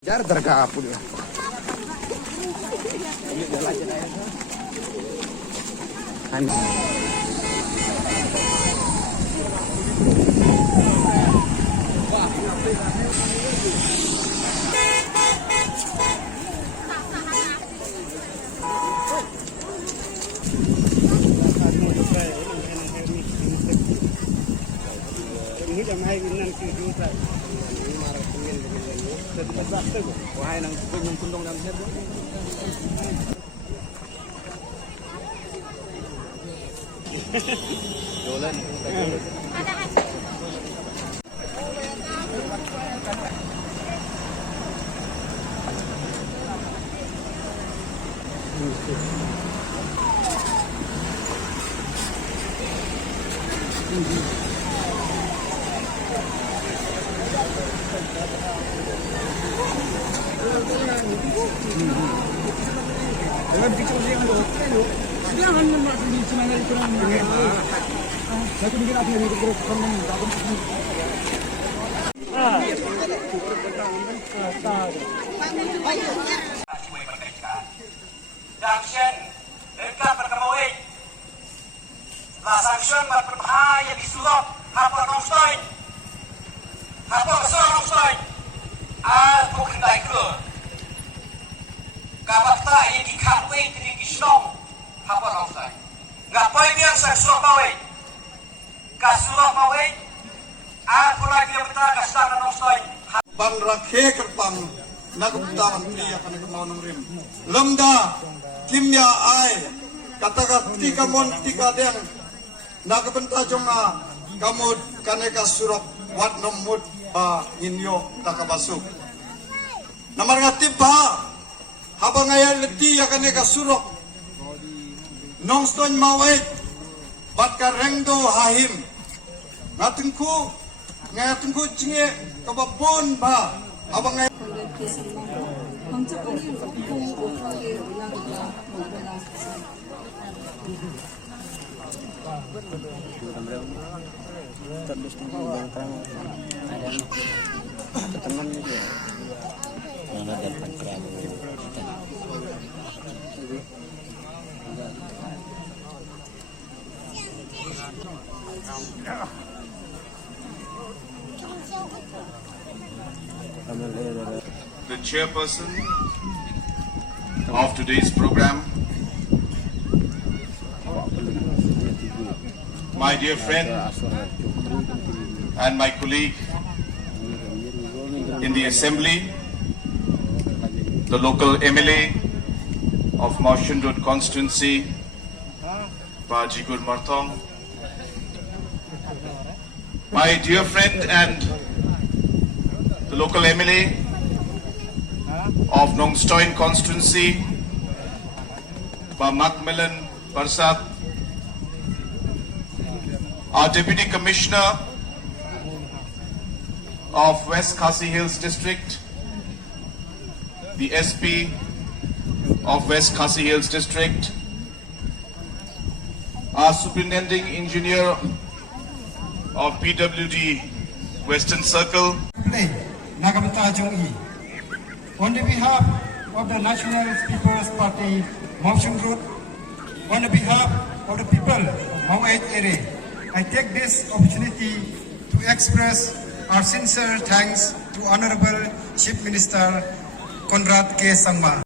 Jar tergabung ya. Wahai nang kuntung dalam sir. Dolan. Jangan bikin yang ada hotel. Jangan nak di sana itu orang. Saya bikin apa yang terus komen dapat. Sanction dekat berkemaweit. La sanction berbahaya di surat hafal nongstoin. Hafal kesal nongstoin. Bukan baik ke. Kabakta yang dikatwei di shnong hafal nongstoin. Ngapain dia surat maweit? Kasurat maweit. Lagi yang kita kasih nongstoin. Bang rakhe kerpang nagupta mantri akan kemauan rim. Lemda kimya ai katakan tika mon tika deng nagapenta jonga kamu kaneka surap wat nomut inyo takabasuk. Namar ngatip pa habang ngayon leti akan kaneka surap nongstoin maweit bat karengdo hahim ngatingku cinge kababon ba abang ngayon the chairperson of today's program, my dear friend and my colleague in the assembly, the local MLA of Maweit constituency, Jigur Marthong, my dear friend and the local MLA of Nongstoin constituency, Macmillan Parsat, our Deputy Commissioner of West Khasi Hills District, the SP of West Khasi Hills District, our Superintending Engineer of PWD Western Circle, on the behalf of the National People's Party, Maweit, on the behalf of the people of Maweit area, I take this opportunity to express our sincere thanks to Honorable Chief Minister Conrad Sangma.